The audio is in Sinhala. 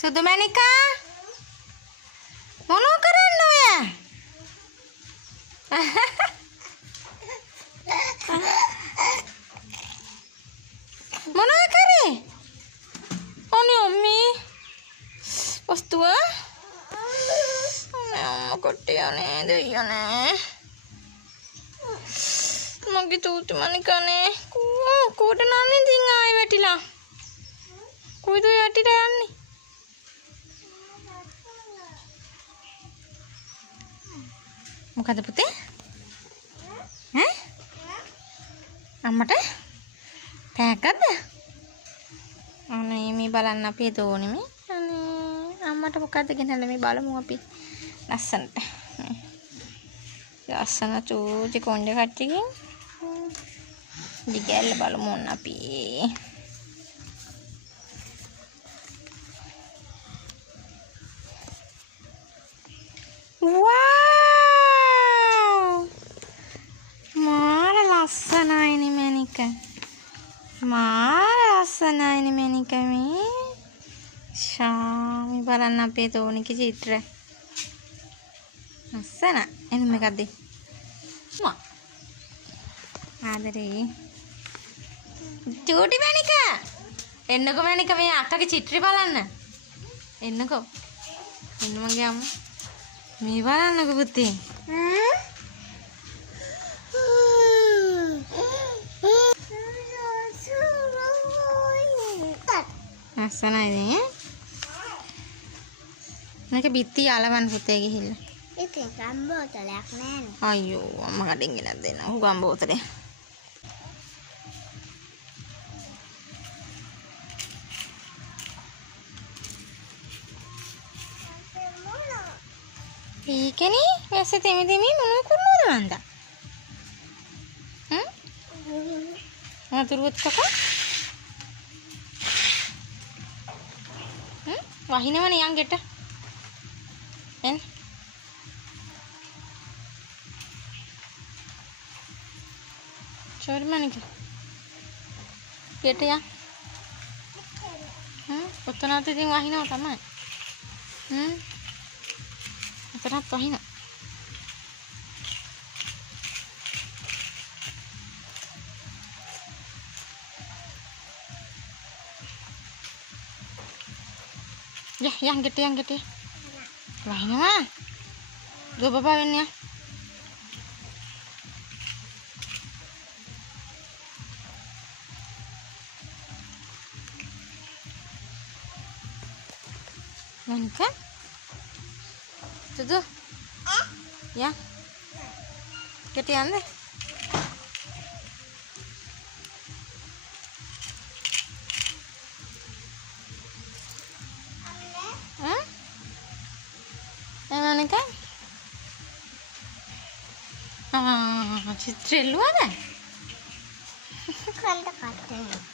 සුදු මැණිකා මොනව කරන්න ඔය? මොනව කරේ? අනේ අම්මේ වස්තුව අම්මා කොට්ටේ යන්නේ දෙයනේ මගේ තූති මණිකනේ කොහෙද නන්නේ ඉතින් ආයෙ වැටිලා කොයිද යටිට යන්නේ මොකද පුතේ ඈ අම්මට තෑග්ගක්ද අනේ මේ බලන්න අපි දෝනේ මේ අනේ අම්මට මොකද්ද ගෙනල්ලා මේ බලමු අපි ලස්සනට ලස්සන චූටි කොණ්ඩ කට්ටියකින් දිගැල්ල බලමු ඕන අපි wow මාර ලස්සනයිනේ මැණික මාර ලස්සනයිනේ මැණික මේ ශාමි බලන්න අපේ තෝනිකේ චිත්‍ර ලස්සන එන්න මේකද මා ආදරේ චූටි මැණික එන්නකෝ මැණික මේ අක්කගේ චිත්‍රය බලන්න එන්නකෝ එන්න මගේ අම්මා මේ බලන්නකෝ පුතේ ලස්සනයි නේ මේක බිත්ති අලවන්න පුතේ ගිහිල්ලා ඉතින් ගම්බෝතලයක් නෑනේ අයියෝ අම්මා කඩින් ගෙනත් දෙන්න උ ගම්බෝතලේ ඒකනේ වැස්ස තෙමි තෙමි මොනව කරනවද මන්ද වතුරුවත් කකා වහිනවනේ යන් ගෙට එන්න චෝරි මණික ගෙට යන් ඔතනත් ඉතින් වහිනව තමයි ඔතනත් වහිනව ya yang gede wahnya mah dua bapak ini ya Monica tuh ya gedean deh Monica චිත්‍රෙල්ලුවද? කල්ද කට්ටේ